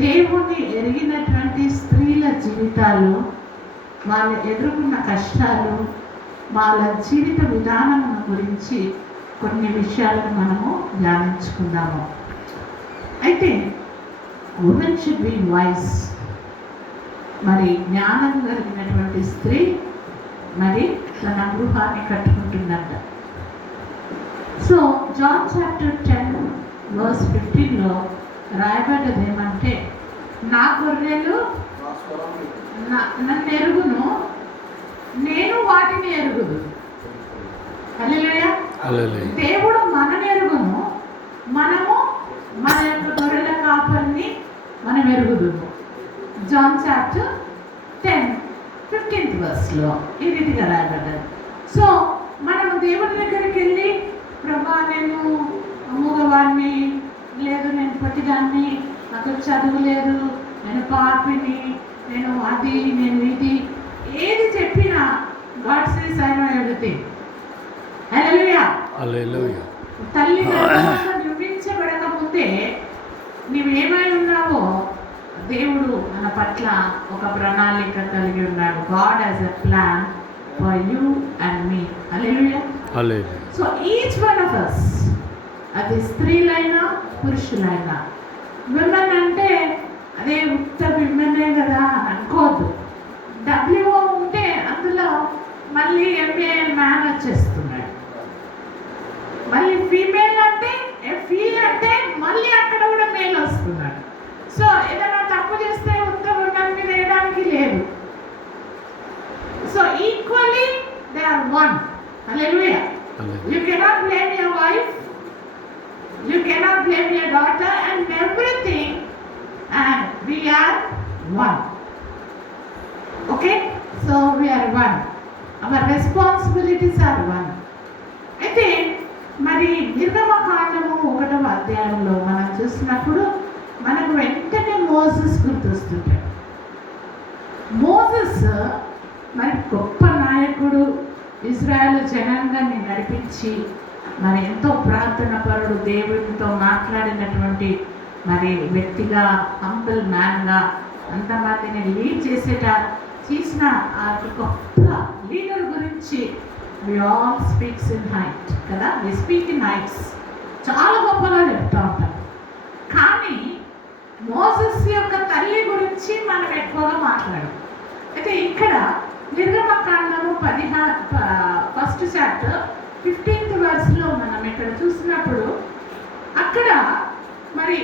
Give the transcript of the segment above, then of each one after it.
దేవుణ్ణి ఎరిగినటువంటి స్త్రీల జీవితాలు, వాళ్ళు ఎదుర్కొన్న కష్టాలు, వాళ్ళ జీవిత విధానం గురించి కొన్ని విషయాలను మనము ధ్యానించుకుందాము. అయితే ఉమెన్ షుడ్ బి వాయిస్. మరి జ్ఞానం కలిగినటువంటి స్త్రీ మరి తన గృహాన్ని కట్టుకుంటుందంట. సో జాన్ చాప్టర్ 10:15 రాయబడ్డది ఏమంటే, నా గొర్రెలు నన్ను ఎరుగును, నేను వాటిని ఎరుగుదు. హల్లెలూయా. దేవుడు మనని ఎరుగును, మనము మన యొక్క గొర్రెల కాపరిని మనం ఎరుగుదుము. జాన్ చాప్టర్ 10:15 ఈ రీతిగా రాయబడ్డది. సో మనము దేవుడి దగ్గరికి వెళ్ళి, ప్రభా నేను మూగవాడిని, లేదు నేను పొట్టిదాన్ని, నాకు చదువు లేదు, నేను పాపిని, నేను అది, నేను ఇది, ఏది చెప్పినా God says I know everything. Hallelujah. Hallelujah. తల్లి నిర్మించబడక ముందే నీవేమై ఉన్నావో దేవుడు మన పట్ల ఒక ప్రణాళిక కలిగి ఉన్నాడు. God has a plan for you and me. Hallelujah. Hallelujah. So each one of us, అది స్త్రీలైనా పురుషులైనా, విమెన్ అంటే అదే ఉత్త విమెనే కదా అనుకోవద్దు. WO ఉంటే అందులో మళ్ళీ MA మ్యాన్ వచ్చేస్తున్నాడు. మళ్ళీ ఫీమేల్ అంటే FE అంటే మళ్ళీ అక్కడ కూడా మేల్ వస్తున్నాడు. సో ఏదైనా తప్పు చేస్తే ఉత్త విమెన్ మీద వేయడానికి లేదు. So equally they are one. Hallelujah. You cannot blame your wife, you cannot blame your daughter and everything, and we are one. Okay, so we are one, our responsibilities are one. అయితే మరి నిర్గమకాండము 1వ అధ్యాయంలో మనం చూసినప్పుడు మనకు వెంటనే Moses గుర్తొస్తుంటాడు. Moses మరి గొప్ప నాయకుడు, ఇజ్రాయెల్ జనాంగాన్ని నడిపించి మరి ఎంతో ప్రార్థన పరుడు, దేవుడితో మాట్లాడినటువంటి మరి వ్యక్తిగా, హంబుల్ మ్యాన్గా అంతమందిని లీడ్ చేసిన ఆ గొప్ప లీడర్ గురించి we all speaks in height కదా, వి స్పీక్ ఇన్ హైట్స్, చాలా గొప్పగా చెప్తూ ఉంటాం. కానీ మోసెస్ యొక్క తల్లి గురించి మనం ఎక్కువగా మాట్లాడాం. అయితే ఇక్కడ నిర్గమకాండము 1st చాప్టర్ 15th verse మనం ఇక్కడ చూసినప్పుడు, అక్కడ మరి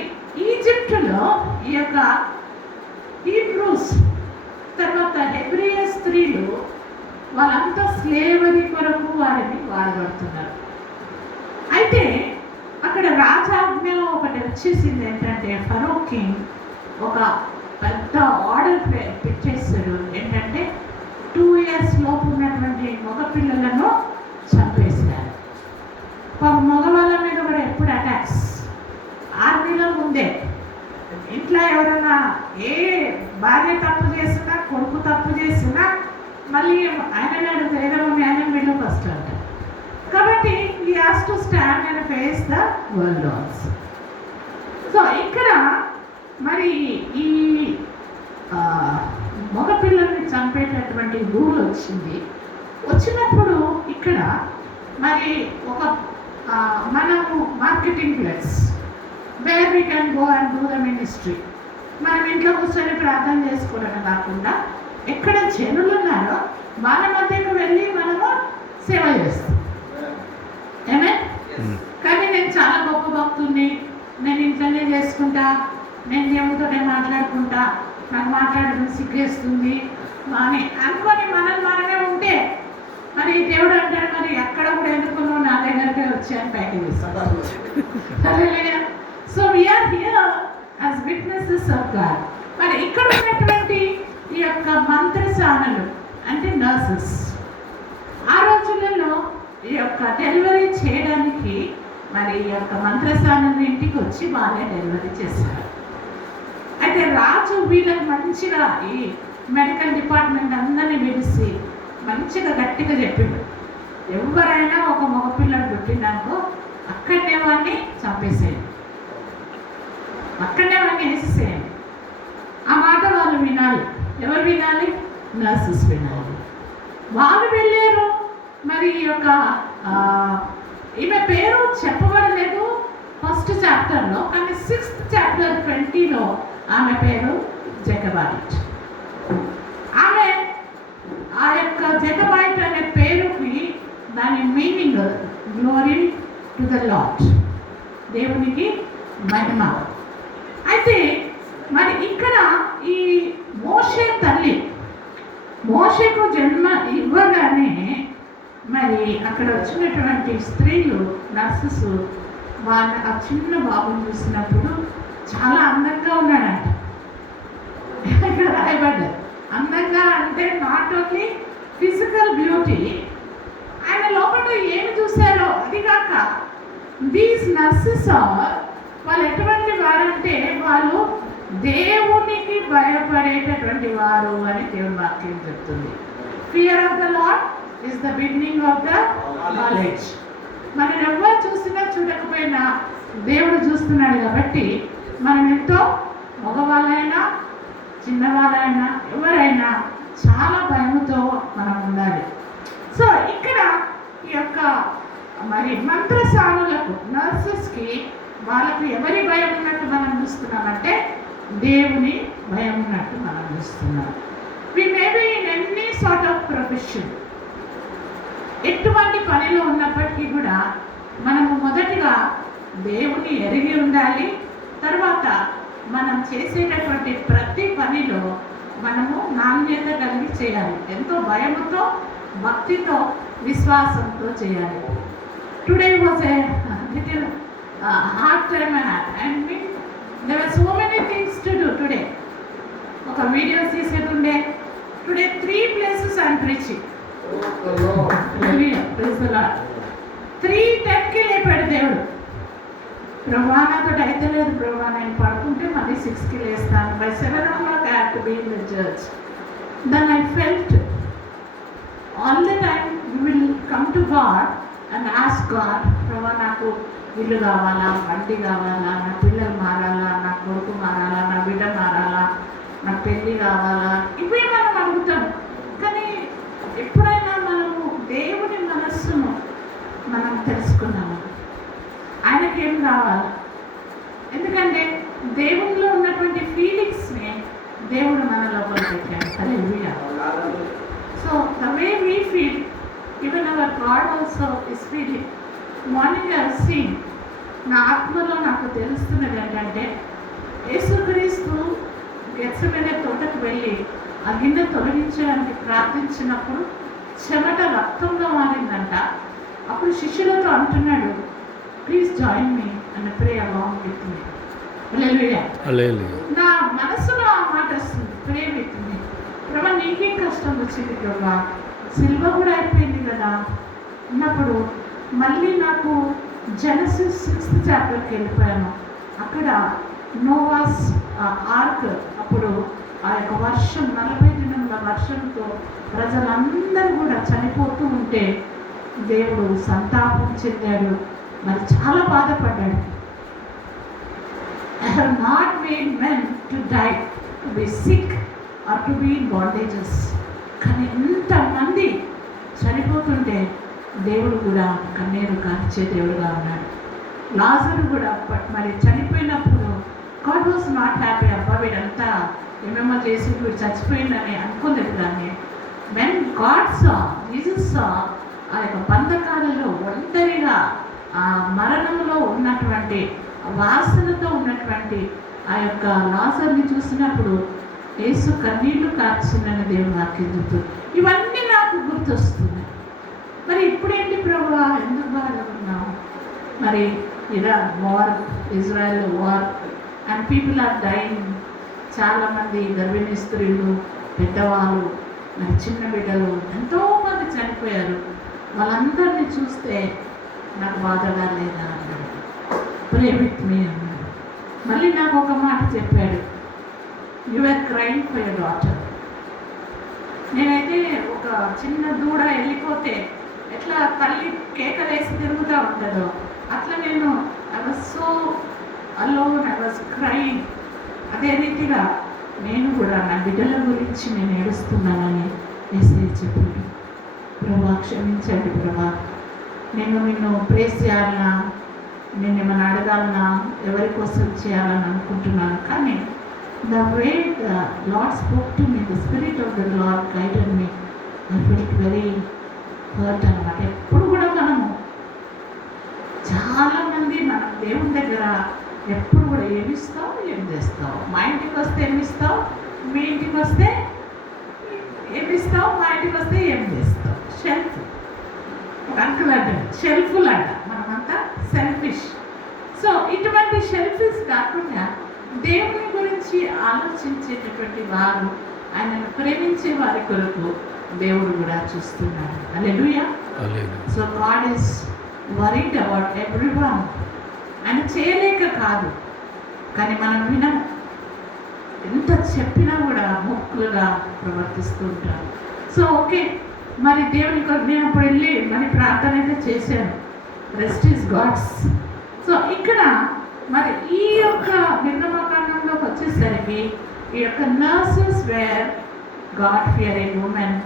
ఈజిప్టులో ఈ యొక్క హీబ్రూస్ తర్వాత హెబ్రియా స్త్రీలు వాళ్ళంతా స్లేవరీ కొరకు వారిని వాడబడుతున్నారు. అయితే అక్కడ రాజాజ్ఞ ఒకటి వచ్చేసింది ఏంటంటే, ఫరో కింగ్ ఒక పెద్ద ఆర్డర్ పెట్టేస్తాడు. ఏంటంటే 2 years లోపు ఉన్నటువంటి మగపిల్లలను చంపేశారు. మగవాళ్ళ మీద కూడా ఎప్పుడు అటాక్స్, ఆర్మీలో ముందే ఇంట్లో ఎవరైనా ఏ భార్య తప్పు చేసినా, కొడుకు తప్పు చేసినా మళ్ళీ ఆయన ఆయన మిడిల్ ఫస్ట్ అంటారు. కాబట్టి he has to stand and face the world also. So ఇక్కడ మరి ఈ మగపిల్లల్ని చంపేటటువంటి రూల్ వచ్చినప్పుడు ఇక్కడ మరి ఒక మనము marketing place where we can go and do the ministry. మనం ఇంట్లో కూర్చొని ప్రార్థన చేసుకోవడం కాకుండా ఎక్కడ జనులు ఉన్నారో వాళ్ళ మధ్యకు వెళ్ళి మనము సేవ చేస్తాం. ఏమే కానీ నేను చాలా గొప్ప భక్తుడిని, నేను ఇంట్లోనే చేసుకుంటా, నేను దేవుడితోనే మాట్లాడుకుంటా, నాకు మాట్లాడడం సిగ్గేస్తుంది అని అనుకొని మనమే ఉంటే మరి దేవుడు అంటాడు, మరి అక్కడ కూడా ఎందుకు నువ్వు నా దగ్గరకే వచ్చాను పైకి తీస్తాను. So we are here as witnesses of God. మరి ఇక్కడ ఉన్నటువంటి ఈ యొక్క మంత్రసానులు అంటే నర్సెస్, ఆ రోజులలో ఈ యొక్క డెలివరీ చేయడానికి మరి ఈ యొక్క మంత్రసానులు ఇంటికి వచ్చి వాళ్ళే డెలివరీ చేస్తారు. అయితే రాజు వీళ్ళకి మంచిగా ఈ మెడికల్ డిపార్ట్మెంట్ అందరినీ పిలిచి మంచిగా గట్టిగా చెప్పిండు, ఎవరైనా ఒక మగపిల్లడు పుట్టినాకో అక్కడనే వాడిని చంపేసేది. అక్కడనే అవన్నీ వేసేసేయండి. ఆ మాట వాళ్ళు వినాలి. ఎవరు వినాలి? నర్సెస్ వినాలి. వాళ్ళు వెళ్ళారు. మరి ఈ యొక్క ఈమె పేరు చెప్పబడలేదు ఫస్ట్ చాప్టర్లో, కానీ 6th చాప్టర్ 20లో ఆమె పేరు జెకబైట్. ఆమె ఆ యొక్క జెకబైట్ అనే పేరుకి దాని meaning glory to the lord, దేవునికి మహిమ. అయితే మరి ఇక్కడ ఈ మోషే తల్లి మోషేకు జన్మ ఇవ్వగానే మరి అక్కడ వచ్చినటువంటి స్త్రీలు నర్సెస్ వాళ్ళ ఆ చిన్న బాబుని చూసినప్పుడు చాలా అందంగా ఉన్నాడంట. ఇక్కడ రాయబడ్డారు. అందంగా అంటే నాట్ ఓన్లీ ఫిజికల్ బ్యూటీ, ఆయన లోపల ఏమి చూశారో అది కాక దీస్ నర్సెస్ వాళ్ళు ఎటువంటి వారంటే వాళ్ళు దేవునికి భయపడేటటువంటి వారు అని దేవుని వాక్యం చెప్తుంది. Fear of the lord is the beginning of the knowledge. మనం ఎవరు చూసినా చూడకపోయినా దేవుడు చూస్తున్నాడు కాబట్టి మనం ఎంతో మగవాళ్ళైనా చిన్నవాళ్ళైనా ఎవరైనా చాలా భయముతో మనం ఉండాలి. సో ఇక్కడ ఈ యొక్క మరి మంత్రసానులకు నర్సెస్కి వాళ్ళకు ఎవరి భయం ఉన్నట్టు మనం చూస్తున్నామంటే దేవుని భయం ఉన్నట్టు మనం చూస్తున్నాం. We may be in any sort of profession, ఎటువంటి పనిలో ఉన్నప్పటికీ కూడా మనము మొదటిగా దేవుని ఎరిగి ఉండాలి. తర్వాత మనం చేసేటటువంటి ప్రతి పనిలో మనము నాణ్యత కలిగి చేయాలి. ఎంతో భయముతో, భక్తితో, విశ్వాసంతో చేయాలి. Today was a little hard time and there were so many things to do today. ఒక వీడియో తీసేటుండే. Today 3 places I am preaching. Praise the Lord. 3:10కి లేపాడు దేవుడు. ప్రభా నాతో అయితే లేదు ప్రభా, నేను పడుకుంటే మళ్ళీ 6కి లేస్తాను. by 7 o'clock I have to be in the church. Then I felt all the time you will come to God and ask God, ప్రభా నాకు ఇల్లు కావాలా, బండి కావాలా, నా పిల్లలు మారాలా, నా కొడుకు మారాలా, నా బిడ్డ మారాలా, నా పెళ్ళి కావాలా, ఇవే మనం అడుగుతాం. కానీ ఎప్పుడైనా మనము దేవుని మనస్సును మనం తెలుసుకున్నాము, ఆయనకేం కావాలి. ఎందుకంటే దేవునిలో ఉన్నటువంటి ఫీలింగ్స్ని దేవుడు మన లోపల పెట్టాడు. Hallelujah. So the way we feel, even our God also is feeling. Morning I seen, నా ఆత్మలో నాకు తెలుస్తున్నది ఏంటంటే యేసుక్రీస్తు గెత్సెమనే తోటకు వెళ్ళి ఆ గిన్నె తొలగించడానికి ప్రార్థించినప్పుడు చెమట రక్తంగా మారిందంట. అప్పుడు శిష్యులతో అంటున్నాడు, please join me and pray along with me. Hallelujah. నా మనసులో ఆ మాట వస్తుంది, ప్రే విత్ మీ. ప్రభా నీకేం కష్టం వచ్చింది ప్రభా, సిల్వ కూడా అయిపోయింది కదా అన్నప్పుడు మళ్ళీ నాకు జెనసిస్ 6th చాప్టర్కి వెళ్ళిపోయాను. అక్కడ నోవాస్ ఆర్క్, అప్పుడు ఆ యొక్క వర్షం 40 దినముల వర్షంతో ప్రజలందరూ కూడా చనిపోతూ ఉంటే దేవుడు సంతాపం చెందాడు, మరి చాలా బాధపడ్డాడు. I have not made men to die, to be sick or to be in bondages. కానీ ఇంతమంది చనిపోతుంటే దేవుడు కూడా కన్నీరు కార్చే దేవుడుగా ఉన్నాడు. లాజరు కూడా మరి చనిపోయినప్పుడు గాడ్ వాజ్ నాట్ హ్యాపీ. అబ్బా వీడంతా ఏమేమో చేసి వీడు చచ్చిపోయిందని అనుకోలేదు. కానీ వెన్ గాడ్ సా, జీసస్ సా, ఆ యొక్క బంధకాలలో ఒంటరిగా ఆ మరణంలో ఉన్నటువంటి వాసనతో ఉన్నటువంటి ఆ యొక్క లాజర్ని చూసినప్పుడు యేసు కన్నీళ్లు కార్చుందని దేవుని వాక్యం చెప్తుంది. ఇవన్నీ నాకు గుర్తొస్తున్నాయి. మరి ఇప్పుడేంటి ప్రభువా, ఎందుకు బాధపడుతున్నావు? మరి Iran war, Israel war and people are dying. చాలామంది గర్భిణీ స్త్రీలు, పెద్దవాళ్ళు, మరి చిన్న బిడ్డలు ఎంతోమంది చనిపోయారు. వాళ్ళందరినీ చూస్తే నాకు బాధగా లేదా అన్నాడు. ప్రే విత్ మీ అన్నాడు. మళ్ళీ నాకు ఒక మాట చెప్పాడు, you are crime for your daughter. నేనైతే ఒక చిన్న దూడ వెళ్ళిపోతే ఎట్లా తల్లి కేకలేసి తిరుగుతూ ఉంటుందో అట్లా నేను I was so alone, I was crying. అదే రీతిగా నేను కూడా నా బిడ్డల గురించి నేను ఏడుస్తున్నానని మెసేజ్ చెప్పాడు. ప్రభా క్షమించండి ప్రభా, నేను నిన్ను ప్రేస్ చేయాలన్నా, నేను ఏమైనా అడగాలన్నా, ఎవరి కోసం చేయాలని అనుకుంటున్నాను. కానీ the way the lord spoke to me, the spirit of the lord guided me, I felt very hurt అనమాట. ఎప్పుడు కూడా మనము చాలామంది మనం దేవుని దగ్గర ఎప్పుడు కూడా ఏమిస్తావు, ఏం చేస్తావు, మా ఇంటికి వస్తే ఏమిస్తావు, మీ ఇంటికి వస్తే ఏమిస్తావు, మా ఇంటికి వస్తే ఏం చేస్తావు. షెల్ఫ్ ఒక అంకుల్ అంట, షెల్ఫ్లు అంట, మనమంతా సెల్ఫిష్. సో ఇటువంటి షెల్ఫిష్ కాకుండా దేవుని గురించి ఆలోచించేటటువంటి వారు, ఆయనను ప్రేమించే వారి కొరకు దేవుడు కూడా చూస్తున్నాడు. Hallelujah. So God is worried about everyone. ఆయన చేయలేక కాదు, కానీ మనం వినం. ఎంత చెప్పినా కూడా మొక్కులుగా ప్రవర్తిస్తూ ఉంటారు. సో ఓకే, మరి దేవుని కొరకు నేను అప్పుడు వెళ్ళి మరి ప్రార్థన అయితే చేశాను. Rest is God's. సో ఇక్కడ మరి ఈ యొక్క నిర్గమకాండంలోకి వచ్చేసరికి ఈ యొక్క nurses where God Fearing women.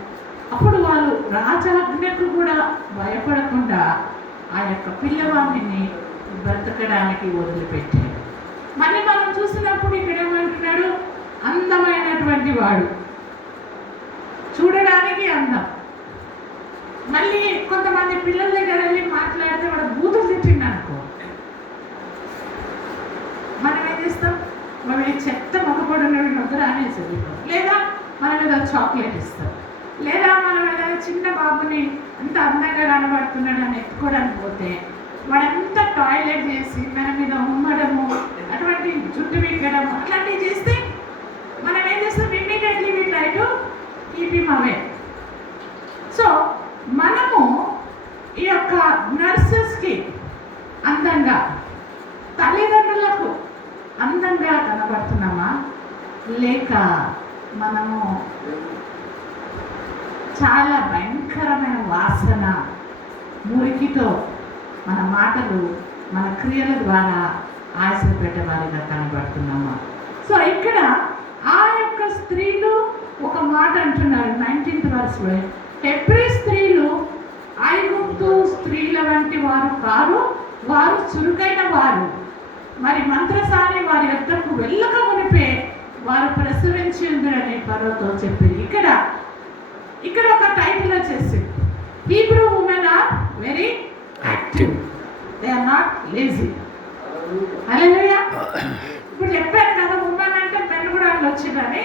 అప్పుడు వాళ్ళు రాజాజ్ఞకు కూడా భయపడకుండా ఆ యొక్క పిల్లవాడిని బ్రతకడానికి వదిలిపెట్టాడు. మళ్ళీ మనం చూసినప్పుడు ఇక్కడ ఏమంటున్నాడు, అందమైనటువంటి వాడు, చూడడానికి అందం. మళ్ళీ కొంతమంది పిల్లల దగ్గర వెళ్ళి మాట్లాడితే వాడు బూతులు తిట్టిండు అనుకో, మనం ఏం చేస్తాం, మనం చెత్త మొక్కపడిన వద్ద అనేసి, లేదా మనం ఏదో చాక్లెట్ ఇస్తాం, లేదా మనం ఏదైనా చిన్న బాబుని అంత అందంగా కనబడుతున్నాడు అని ఎత్తుకోవడానికి పోతే వాడంతా టాయిలెట్ చేసి మన మీద ఉమ్మడము, అటువంటి జుట్టు వీకడము, అట్లాంటివి చేస్తే మనం ఏం చేస్తాం, immediately we try to keep him away. So మనము ఈ యొక్క నర్సెస్కి అందంగా, తల్లిదండ్రులకు అందంగా కనబడుతున్నామా, లేక మనము చాలా భయంకరమైన వాసన, మురికితో మన మాటలు, మన క్రియల ద్వారా ఆశలు పెట్టేవారిగా కనబడుతున్నామా? సో ఇక్కడ ఆ యొక్క స్త్రీలు ఒక మాట అంటున్నారు 19th verse, హెబ్రీ స్త్రీలు ఐగుప్తు స్త్రీల వంటి వారు కారు, వారు చురుకైన వారు, మరి మంత్రసాని వారి యొద్దకు వెళ్ళక మునిపే వారు ప్రసవించి ఉందని ఫరోతో చెప్పింది. ఇక్కడ ఒక టైటిల్ వచ్చేసి, Hebrew women are very active, they are not lazy. Hallelujah. ఇప్పుడు చెప్పాను కదా, ఉమెన్ అంటే మెన్ కూడా అట్లా వచ్చిందని.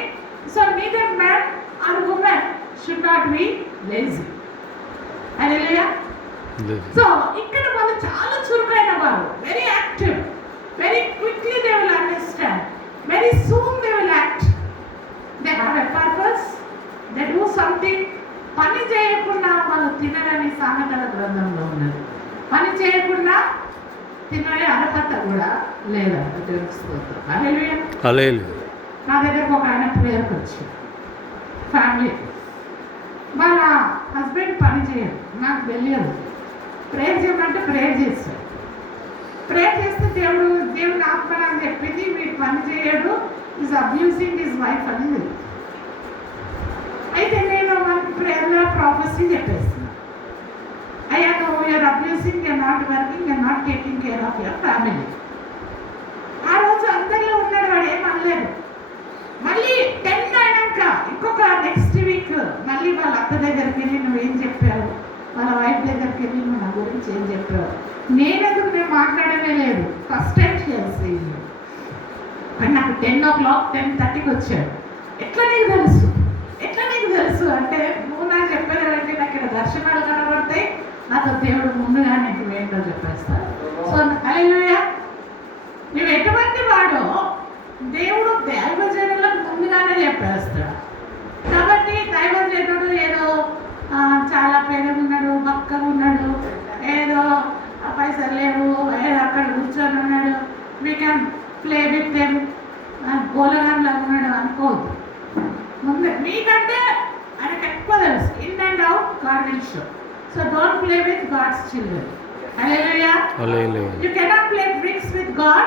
So neither man or women should not be lazy. Hallelujah. So ఇక్కడ వాళ్ళు చాలా చురుకైన వారు, very active, very quickly they will understand, very soon they will act, they have a purpose, they do something. పని చేయకుండా వాళ్ళు తినరని సామెతల గ్రంథంలో ఉన్నది. పని చేయకుండా తినే అర్హత కూడా లేదంట. తెలుసుకోవద్దు. హల్లెలూయా. నా దగ్గరకు ఒక ఆయన ప్రేయర్కి వచ్చి, ఫ్యామిలీ, వాళ్ళ హస్బెండ్ పని చేయరు, నాకు తెలియదు. ప్రేయర్ చేయమంటే ప్రేయర్ చేస్తాడు. ప్రేయర్ చేస్తే దేవుడు ఆత్మ అని చెప్పింది, వీడు పని చేయడు, ఈజ్ అబ్యూసింగ్ హిజ్ వైఫ్ అనేది. అయితే నేను మనకి ప్రేయర్లో ప్రాఫెసీ చెప్పేస్తున్నా, అయ్యా నువ్వు you are abusing, you are not working, you are not taking care of your family. ఆ రోజు అందరిలో ఉన్నాడు, వాడు ఏం అనలేదు. మళ్ళీ 10 అయినాక ఇంకొక నెక్స్ట్ వీక్ మళ్ళీ వాళ్ళ అత్త దగ్గరికి వెళ్ళి నువ్వేం చెప్పావు, వాళ్ళ వైఫ్ దగ్గరికి వెళ్ళి నువ్వు నా గురించి ఏం చెప్పావు. నేనెందుకు నేను మాట్లాడనే లేదు, ఫస్ట్ టైం చేసి. కానీ నాకు 10 o'clock 10:30కి వచ్చాడు. ఎట్లా నీకు తెలుసు అంటే, నువ్వు నాకు చెప్పేదంటే నాకు ఇక్కడ దర్శనాలు కనబడతాయి, నాతో దేవుడు ముందుగా నీకు ఏంటో చెప్పేస్తాడు. సో హల్లెలూయా. నువ్వు ఎటువంటి వాడో దేవుడు దైవజనులకు ముందుగానే చెప్పేస్తాడు. కాబట్టి దైవజనుడు ఏదో చాలా పేదగున్నాడు, బక్కగా ఉన్నాడు, ఏదో పైసలు లేవు, ఏదో అక్కడ కూర్చొని ఉన్నాడు, we can play with them, గోలగాన్లా ఉన్నాడు అనుకోవద్దు. ముందే మీకంటే ఆయనకు ఎక్కువ తెలుసు. In and out God will show. So don't play with God's children. Hallelujah. You cannot play tricks with God.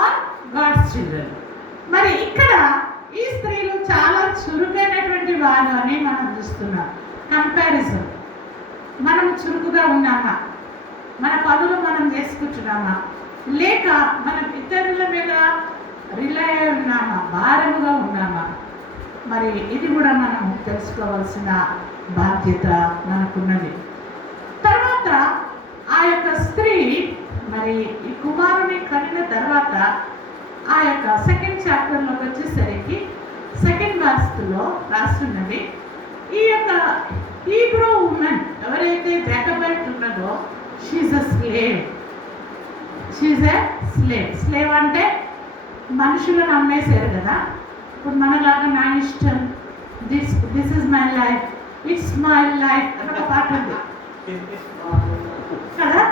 Are God's children. మరి ఇక్కడ ఈ స్త్రీలు చాలా చురుకైనటువంటి వారు అని మనం చూస్తున్నాం. కంపారిజన్, మనం చురుకుగా ఉన్నామా, మన పనులు మనం చేసుకుంటున్నామా, లేక మనం ఇతరుల మీద రిలై ఉన్నామా, భారముగా ఉన్నామా? మరి ఇది కూడా మనం తెలుసుకోవాల్సిన బాధ్యత మనకున్నది. తర్వాత ఆ యొక్క స్త్రీ మరి ఈ కుమారుని కనిన తర్వాత ఆ యొక్క సెకండ్ చాప్టర్లోకి వచ్చేసరికి సెకండ్ వర్స్లో రాస్తున్నది, ఈ యొక్క హీబ్రూ ఉమెన్ ఎవరైతే జాకబైట్ ఉన్నదో she is a slave. She is a slave. Slave అంటే మనుషులను అమ్మేశారు కదా. ఇప్పుడు మనలాగా నా ఇష్టం, this is my life, it's my life అని ఒక పాట ఉంది కదా.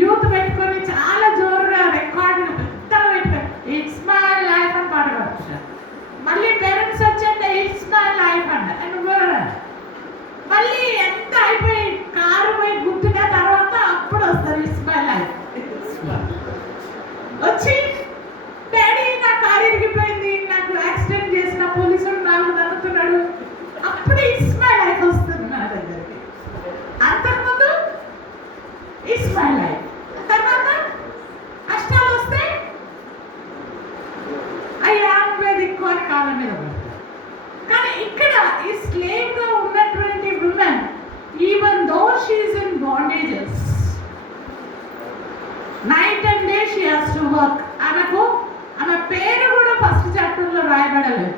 యూత్ పెట్టుకొని చాలా జోరుగా రికార్డులు పెద్దగా పెట్టుకొని ఇట్స్ మై లైఫ్ అని పాట పాడుతున్నారు. మళ్ళీ పేరెంట్స్ వచ్చేస్తే ఇట్స్ మై లైఫ్ అంటారు. మళ్ళీ ఎంత అయిపోయి కారు పోయి గుర్తున్న తర్వాత అప్పుడు వస్తారు ఇట్స్ మై లైఫ్. వచ్చి డాడీ నా కారు ఇరిగిపోయింది, నాకు యాక్సిడెంట్ చేసిన పోలీసుడు నాకు తగ్గుతున్నాడు, అప్పుడు ఇట్స్ మై లైఫ్ వస్తుంది నా దగ్గరికి. అంతకుముందు ఇట్స్ మై లైఫ్, తర్వాత కష్టాలు వస్తే అయ్యా నువ్వే దిక్కు అని కాళ్ళ మీద పడతారు. కానీ ఇక్కడ ఈ స్లేవ్గా ఉన్నటువంటి women, even though she is in bondages, night and day she has to work. ఆమె పేరు కూడా ఫస్ట్ చాప్టర్లో రాయబడలేదు.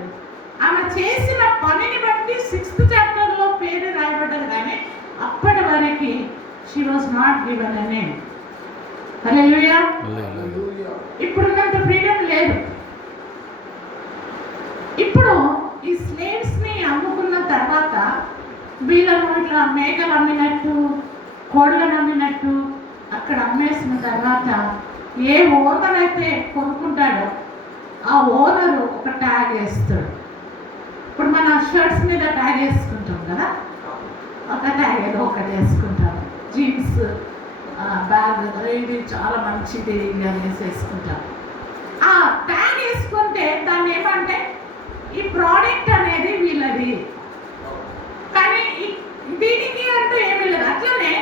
ఆమె చేసిన పనిని బట్టి సిక్స్త్ చాప్టర్లో పేరు రాయబడ్డది, కానీ అప్పటి వరకు she was not given a name. Hallelujah. ఇప్పుడున్నంత ఫ్రీడమ్ లేదు. ఇప్పుడు ఈ స్లేవ్స్ని అమ్ముకున్న తర్వాత వీళ్ళను ఇట్లా మేకలు అమ్మినట్టు, కోళ్ళను అమ్మినట్టు అక్కడ అమ్మేసిన తర్వాత ఏ ఓనర్ అయితే కొనుక్కుంటాడో ఆ ఓనరు ఒక ట్యాగ్ వేస్తాడు. ఇప్పుడు మన షర్ట్స్ మీద ట్యాగ్ వేసుకుంటాం కదా, ఒక ట్యాగ్ ఏదో ఒకటి వేసుకుంటాం. జీన్స్ బ్యాగ్ ఇది చాలా మంచిది అని వేసుకుంటాం. ఆ ట్యాగ్ వేసుకుంటే దాన్ని ఏమంటే ఈ ప్రోడక్ట్ అనేది వీళ్ళది, కానీ దీనికి అంటూ ఏమీ లేదు. అట్లనే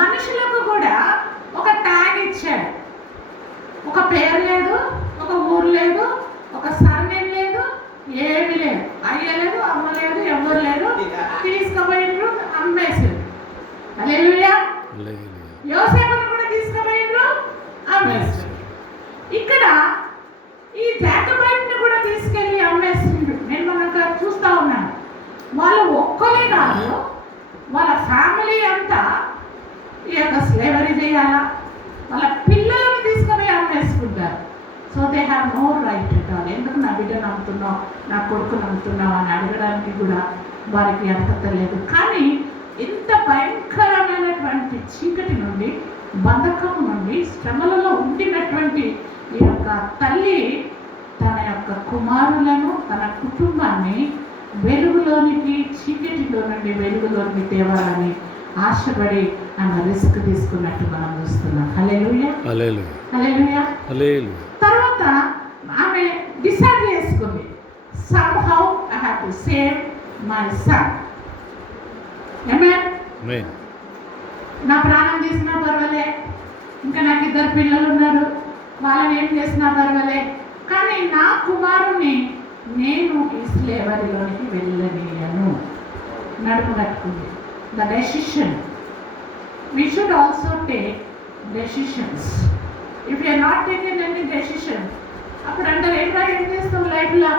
మనుషులకు కూడా ఒక ట్యాగ్ ఇచ్చాడు. ఒక పేరు లేదు, ఒక ఊరు లేదు, ఒక సర్నేమ్ లేదు, ఏమీ లేదు. అయ్య లేదు, అమ్మ లేదు, ఎవరు లేదు, తీసుకుపోయిండ్రు, అమ్మేసారు. హల్లెలూయా. యోసేపును కూడా తీసుకుపోయిండ్రు, అమ్మేసారు. ఇక్కడ ఈ జాకబైట్ని కూడా తీసుకెళ్ళి అమ్మేసిండ్రు. నేను మనకు చూస్తూ ఉన్నాను. వాళ్ళు ఒక్కలే కాదు, వాళ్ళ ఫ్యామిలీ అంతా ఈ యొక్క స్లేవరీ చేయాలా, వాళ్ళ పిల్లలను తీసుకుని అమ్మేసుకుంటారు. So they have no right at all. ఎందుకు నా బిడ్డ నమ్ముతున్నావు, నా కొడుకు నమ్ముతున్నావు అని అడగడానికి కూడా వారికి అర్హత లేదు. కానీ ఇంత భయంకరమైనటువంటి చీకటి నుండి, బంధకం నుండి, శ్రమలలో ఉండినటువంటి ఈ యొక్క తల్లి తన యొక్క కుమారులను, తన కుటుంబాన్ని వెలుగులోనికి, చీకటిలో నుండి వెలుగులోనికి తేవాలని ఆశపడి ఆమె రిస్క్ తీసుకున్నట్టు మనం చూస్తున్నాం. హల్లెలూయా. హల్లెలూయా. తర్వాత ఆమె డిసైడ్ చేసుకుంది, somehow I have to save my son. Amen. నా ప్రాణం తీసినా పర్వాలే, ఇంకా నాకు 2 పిల్లలు ఉన్నారు, వాళ్ళని ఏం చేసినా పర్వాలే, కానీ నా కుమారుని నేను ఈ స్లేవరీలోనికి వెళ్ళనీయను. నడుము కట్టుకుంది. The decision. We should also take decisions. If we are not taking any decision, అప్పుడు అంటారు ఏం చేస్తావు లైఫ్లో,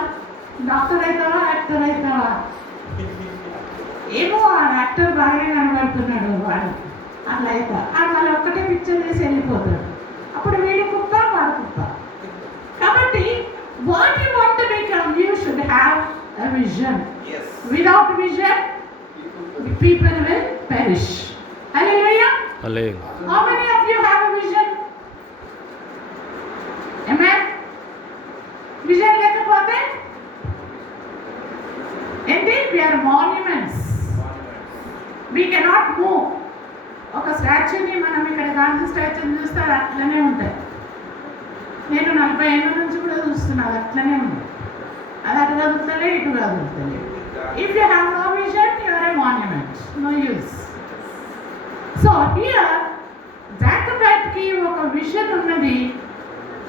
డాక్టర్ అవుతావా, యాక్టర్ అవుతావా? ఏమో ఆ యాక్టర్ బాగానే కనబడుతున్నాడు వాడు, అట్లా అవుతా మళ్ళీ ఒక్కటే పిక్చర్ చేసి వెళ్ళిపోతాడు. అప్పుడు వీడు కుప్ప, వాడు కుప్ప. కాబట్టి what you want to become, you should have a vision. Without vision, people will perish. Hallelujah. How many of you have a vision? Amen. Vision లేకపోతే ఏంటి? We are monuments. We cannot move. ఒక స్టాచ్యూని మనం ఇక్కడ గాంధీ స్టాచ్యూని చూస్తే అట్లనే ఉంటాయి. నేను 40 ఏళ్ళ నుంచి కూడా చూస్తున్నా, అది అట్లనే ఉంది. అది అటు కదులుతలే, ఇటు కదులుతలే. If you have no vision, you are a monument, no use. So here జాకబెట్కి ఒక విజన్ ఉన్నది.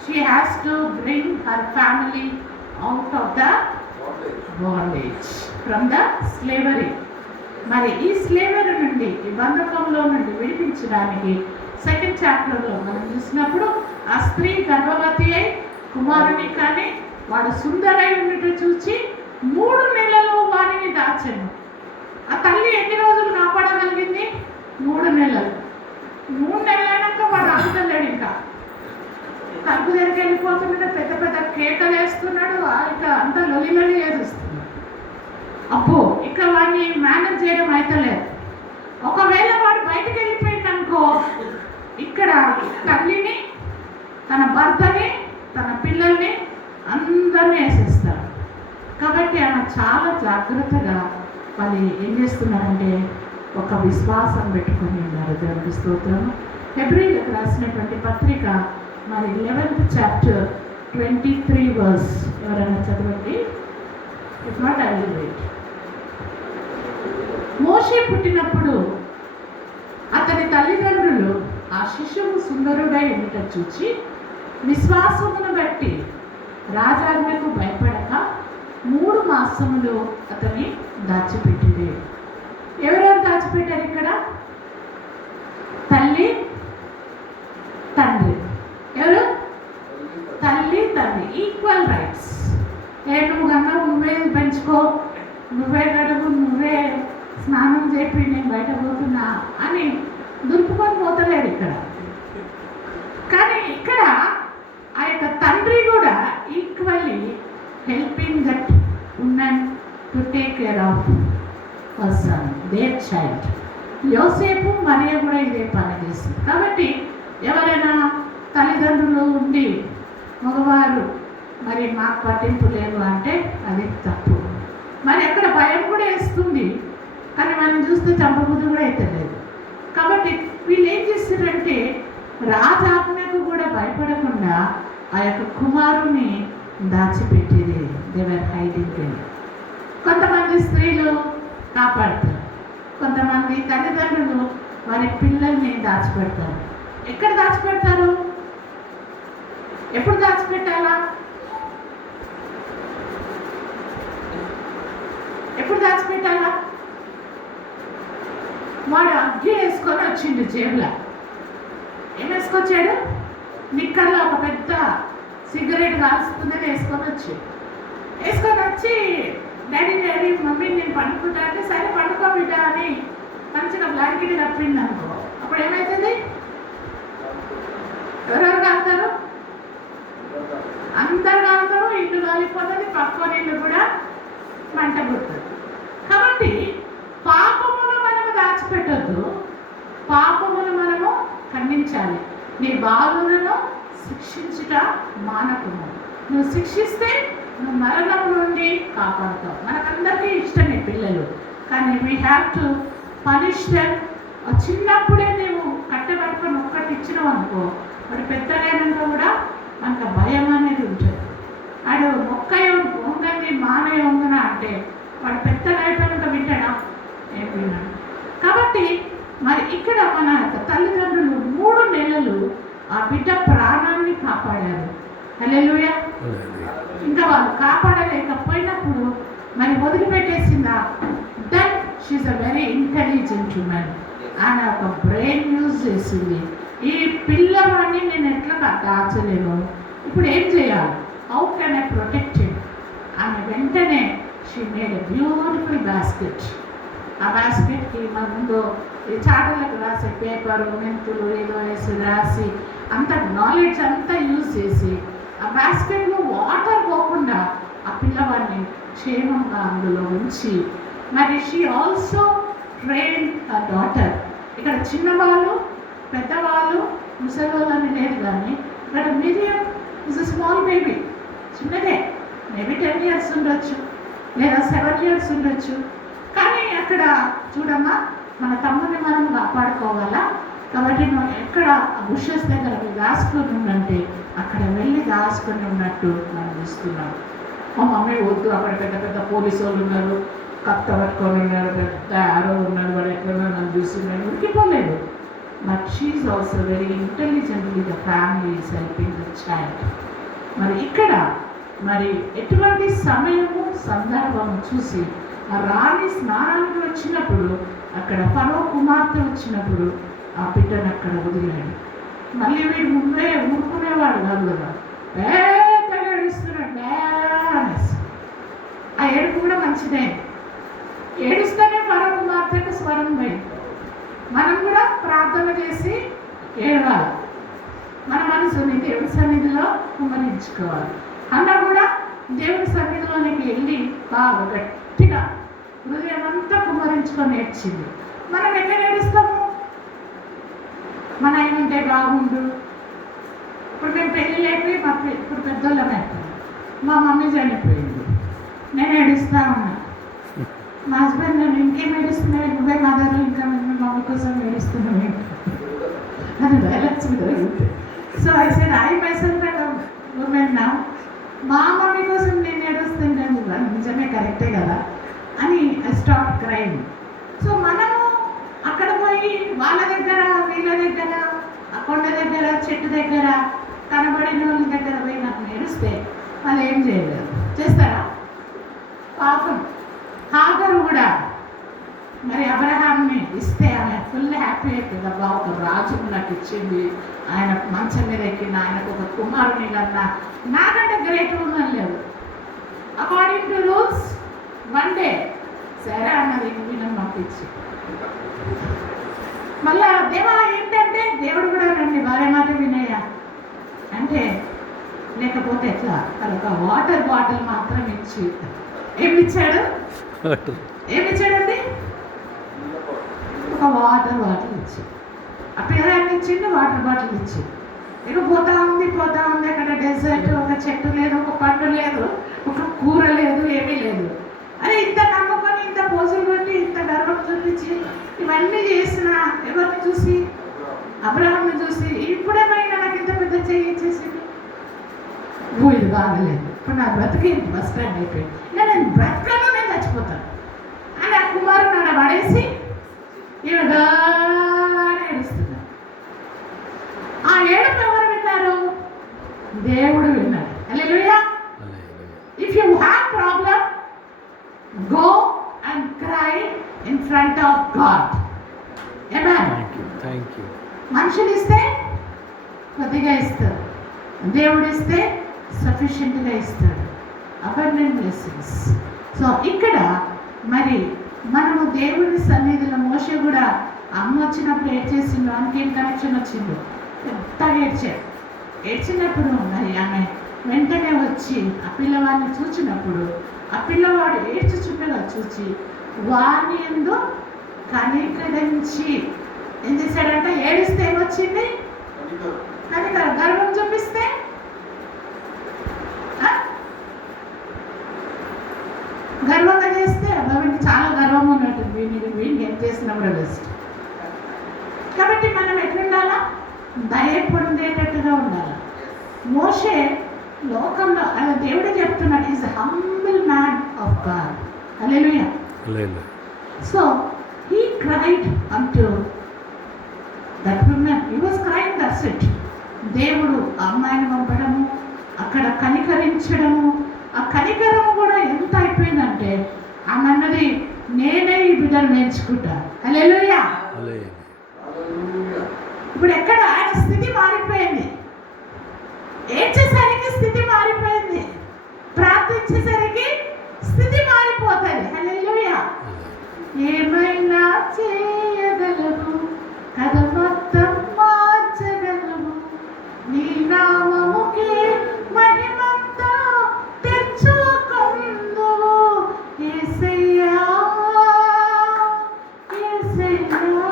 She has to bring her family out of the bondage, from the slavery. మరి ఈ స్లేవరీ నుండి, ఈ బంధకంలో నుండి విడిపించడానికి సెకండ్ చాప్టర్లో మనం చూసినప్పుడు ఆ స్త్రీ గర్భవతి అయి కుమారుని కానీ వాడు సుందరై ఉన్నట్టు చూచి 3 నెలలు వారిని దాచెను. ఆ తల్లి ఎన్ని రోజులు కాపాడగలిగింది? 3 నెలలు. 3 నెలలైనాక వాడు ఆగుతలేడు, ఇంకా తలుపు దగ్గరికి వెళ్ళిపోతున్నాడు, పెద్ద పెద్ద కేకలు వేస్తున్నాడు, ఇక అంతా లొలి చేస్తున్నాడు. అబ్బో ఇక వాడిని మేనేజ్ చేయడం అయితలేదు. ఒకవేళ వాడు బయటకు వెళ్ళిపోయింది అనుకో, ఇక్కడ తల్లిని, తన భర్తని, తన పిల్లల్ని అందరినీ వేసేస్తారు. కాబట్టి ఆమె చాలా జాగ్రత్తగా వాళ్ళు ఏం చేస్తున్నారంటే ఒక విశ్వాసం పెట్టుకొని ఉన్నారు. దేవునికి స్తోత్రం. హెబ్రీలకు రాసినటువంటి పత్రిక మరి 11th చాప్టర్ 23 వర్స్ ఎవరైనా చదవండి. If not I will read. మోషే పుట్టినప్పుడు అతని తల్లిదండ్రులు ఆ శిశువు సుందరుడై ఉంట చూచి విశ్వాసమును బట్టి రాజాజ్ఞకు భయపడక 3 మాసములు అతన్ని దాచిపెట్టింది. ఎవరెవరు దాచిపెట్టారు ఇక్కడ? తల్లి, తండ్రి. ఎవరు? తల్లి, తండ్రి, ఈక్వల్ రైట్స్. నువ్వు కన్నా నువ్వే పెంచుకో, నువ్వే గడువు, నువ్వే స్నానం చేపి నేను బయట పోతున్నా అని దులుపుకొని పోతలేడు ఇక్కడ. కానీ ఇక్కడ ఆ యొక్క తండ్రి కూడా equally helping that women to take care of her son, there child. యోసేపు మరియ కూడా ఇదే పని చేస్తుంది. కాబట్టి ఎవరైనా తల్లిదండ్రులు ఉండి మగవారు మరి మాకు పట్టింపు లేదు అంటే అది తప్పు. మరి అక్కడ భయం కూడా వేస్తుంది, కానీ మనం చూస్తే చంపబుద్ధి కూడా అయితే లేదు. కాబట్టి వీళ్ళు ఏం చేస్తారంటే రాజాజ్ఞకు కూడా భయపడకుండా ఆ యొక్క కుమారుని దాచిపెట్టేది. దేవర్ హైడింగ్. కొంతమంది స్త్రీలు కాపాడుతారు, కొంతమంది తల్లిదండ్రులు వారి పిల్లల్ని దాచిపెడతారు. ఎక్కడ దాచిపెడతారు? ఎప్పుడు దాచిపెట్టాలా? ఎప్పుడు దాచిపెట్టాలా? వాడు అగ్గి వేసుకొని వచ్చిండు జేబులో. ఏం వేసుకొచ్చాడు? నిక్కర్లో ఒక పెద్ద సిగరెట్ కాల్చుకునేది వేసుకొని వచ్చి డాడీ మమ్మీ నేను పండుకుంటా అంటే సరే పండుకో బిడ్డ అని మంచిగా బ్లాంకెట్ కప్పింది అనుకో. అప్పుడు ఏమవుతుంది? ఎవరెవరు కాలుతారు? అందరు కాలుతారు, ఇల్లు కాలిపోతుంది, పక్కన ఇల్లు కూడా మంట పుడుతుంది. కాబట్టి పాపమును మనము దాచిపెట్టద్దు, పాపమును మనము ఖండించాలి. నీ బాలులను శిక్షించుట మానకుము. నువ్వు శిక్షిస్తే నువ్వు మరణం నుండి కాపాడుతావు. మనకందరికీ ఇష్టమే పిల్లలు, కానీ we have to punish them. చిన్నప్పుడే నీవు కట్టబెట్టుకొని ఒక్కటి ఇచ్చినావు అనుకో, వాడు పెద్దగైనాక కూడా మనకు భయం అనేది ఉంటుంది. వాడు మొక్క వంగని మానయ్య వంగన అంటే వాడు పెద్దగా అయిపోయినాక వింటాడా? ఏం విన్నాడు. కాబట్టి మరి ఇక్కడ మన తల్లిదండ్రులు 3 నెలలు ఆ బిడ్డ ప్రాణాన్ని కాపాడారు. హల్లెలూయా. ఇంకా వాళ్ళు కాపాడలేకపోయినప్పుడు మరి వదిలిపెట్టేసిందా? That she's a very intelligent woman. ఆమె ఒక బ్రెయిన్ యూజ్ చేసింది. ఈ పిల్లవాడిని నేను ఎట్లా దాచలేను, ఇప్పుడు ఏం చేయాలి? How can I protect him? ఆమె వెంటనే she made a beautiful basket. ఆ బాస్కెట్కి మన ముందు ఈ చాటలకు రాసే పేపరు, మెంతులు ఏదో వేసి రాసి అంత నాలెడ్జ్ అంతా యూజ్ చేసి ఆ బాస్కెట్లో వాటర్ పోకుండా ఆ పిల్లవాడిని క్షేమంగా అందులో ఉంచి మరి షీ ఆల్సో ట్రైన్ ఆ డాటర్. ఇక్కడ చిన్నవాళ్ళు, పెద్దవాళ్ళు, ముసలోళ్ళని లేదు, కానీ ఇక్కడ మిరియం ఇస్ అ స్మాల్ బేబీ, చిన్నదే, మేబీ 10 years ఉండొచ్చు లేదా 7 years ఉండొచ్చు. కానీ అక్కడ చూడమ్మా, మన తమ్ముని మనం కాపాడుకోవాలా. కాబట్టి నువ్వు ఎక్కడ బుషెస్ దగ్గర దాచుకుని ఉందంటే అక్కడ వెళ్ళి దాచుకొని ఉన్నట్టు మనం చూస్తున్నాం. మా మమ్మీ వద్దు, అక్కడ పెద్ద పెద్ద పోలీసు వాళ్ళు ఉన్నారు, కత్త పట్టుకొని ఉన్నారు, పెద్ద ఆరో ఉన్నారు, వాడు ఎట్లన్నా నన్ను చూస్తున్నాడు, ఉరికిపోలేదు. But she also very intelligently the family is helping the child. మరి ఇక్కడ మరి ఎటువంటి సమయము సందర్భము చూసి ఆ రాణి స్నానానికి వచ్చినప్పుడు, అక్కడ ఫరో కుమార్తె వచ్చినప్పుడు ఆ బిడ్డను అక్కడ వదిలాడు. మళ్ళీ వీడు ముందే ఊరుకునేవాడు కాదు కదా, పెద్దగా ఏడుస్తున్నాడు అనేసి. ఆ ఏడుపు కూడా మంచిదే, ఏడుస్తూనే ఫరో కుమార్తెకు స్వరం పోయింది. మనం కూడా ప్రార్థన చేసి ఏడవాలి, మన మనసుని దేవుడి సన్నిధిలో కుమ్మరించుకోవాలి. అన్న కూడా దేవుడి సన్నిధిలోనికి వెళ్ళి బాగా గట్టిగా హృదయం అంతా కుమ్మరించుకొని ఏడ్చింది. మనం ఎక్కడ ఏడుస్తాము? మన ఆయన ఉంటే బాగుండు. ఇప్పుడు మేము పెళ్ళి లేపి ఇప్పుడు పెద్దోళ్ళం అయిపోయింది, మా మమ్మీ చనిపోయింది, నేను ఏడుస్తూ ఉన్నా. మా హస్బెండ్ నేను ఇంకేం ఏడుస్తున్నావు, నువ్వే మదర్, ఇంకా మేము మమ్మీ కోసం ఏడుస్తున్నావు అది డైలాగ్స్ మీద. So I said I myself am a woman now. మా మమ్మీ కోసం నేను ఏడుస్తుంటాను, నిజమే, కరెక్టే కదా అని ఐ స్టార్ట్ క్రైమ్. సో మనము అక్కడ పోయి వాళ్ళ దగ్గర వీళ్ళ దగ్గర ఆ కొండ దగ్గర చెట్టు దగ్గర కనబడిన వాళ్ళ దగ్గర పోయి నాకు ఏడుస్తే వాళ్ళు ఏం చేయలేరు, చేస్తారా? పాపం హాగరు కూడా మరి అబ్రహాంని ఇస్తే ఆమె ఫుల్ హ్యాపీ అయిపోయింది. అబ్బా, ఒక రాజు నాకు ఇచ్చింది, ఆయన మంచం మీద ఎక్కిన ఆయనకు ఒక కుమారుని కన్నా నాకంటే గ్రేట్ ఉమెన్ లేదు. According to rules one day సరే అన్నది వీళ్ళని పంపించి. మళ్ళా దేవా ఏంటంటే దేవుడు కూడా రండి భార్య మాట వినయ్యా అంటే, లేకపోతే ఎట్లా ఒక వాటర్ బాటిల్ మాత్రం ఇచ్చి ఏమిచ్చాడు? ఏమిచ్చాడండి? ఒక వాటర్ బాటిల్ ఇచ్చి, ఆ పిల్లగాన్ని ఇచ్చిండు, వాటర్ బాటిల్ ఇచ్చి. ఇక పోతా ఉంది అక్కడ డెజర్ట్, ఒక చెట్టు లేదు, ఒక పండు లేదు, ఒక కూర లేదు, ఏమీ లేదు. అరే ఇంత నమ్ముకొని, ఇంత పోజులు కొట్టి, ఇంత గర్వం చూపించి ఇవన్నీ చేసిన ఎవరిని చూసి? అబ్రహాంని చూసి. ఇప్పుడేమైనా నాకు ఇంత పెద్ద చేసేసింది, ఇది బాగలేదు, ఇప్పుడు నా బ్రతికి బస్ స్టాండ్ అయిపోయింది, నేను బ్రతకను, నేను చచ్చిపోతాను అని ఆ కుమారుని ఆడ పడేసి ఈవిడగా ఏడుస్తున్నా. ఆ ఏడుపు ఎవరు విన్నారు? దేవుడు విన్నాడు. హల్లెలూయా. If you have problem, go and cry in front of God. Amen. Thank you. మనుషులు ఇస్తే కొద్దిగా ఇస్తారు, దేవుడు ఇస్తే సఫిషియెంట్గా ఇస్తాడు, అబండెంట్ బ్లెస్సింగ్స్. సో ఇక్కడ మరి మనము దేవుని సన్నిధిలో మోషే కూడా అమ్మ వచ్చినప్పుడు ఏడ్చేసిండు, అంకేం కనెక్షన్ వచ్చిండు, పెద్దగా ఏడ్చినప్పుడు మరి ఆమె వెంటనే వచ్చి ఆ పిల్లవాడిని చూచినప్పుడు ఆ పిల్లవాడు ఏడ్చుచుండగా చూచి వాని ఎందు కనికరించి ఏం చేశాడంటే, ఏడిస్తే ఏమొచ్చింది? కనికరం. గర్వం చూపిస్తే గర్వంగా చేస్తే వీడికి చాలా గర్వం ఉన్నట్టు, వీడిని ఏం చేసినా కూడా బెస్ట్. కాబట్టి మనం ఎట్లుండాలా? దయ పొందేటట్టుగా ఉండాలి. మోషే లోకంలో దేవుడే చెప్తున్నాడు, is humble man of God. Hallelujah. So he cried అంటూ that women, he was crying, that's it. దేవుడు అమ్మాయిని పంపడము, అక్కడ కనికరించడము, ఆ కనికరము కూడా ఎంత అయిపోయిందంటే ఆమె అన్నది, నేనే ఈ బిడ్డను నేర్చుకుంటా. హల్లెలూయా. ఇప్పుడు ఎక్కడ ఆయన స్థితి మారిపోయింది, ఏడ్చేసరికి స్థితి మారిపోయింది, ప్రార్థించేసరికి స్థితి మారిపోతుంది. హల్లెలూయా. ఏమైనా చేయగలవు, కథ మొత్తం మార్చగలవు, నీ నామముకే మహిమంతా తెచ్చుకుందు. యేసయ్యా, యేసయ్యా,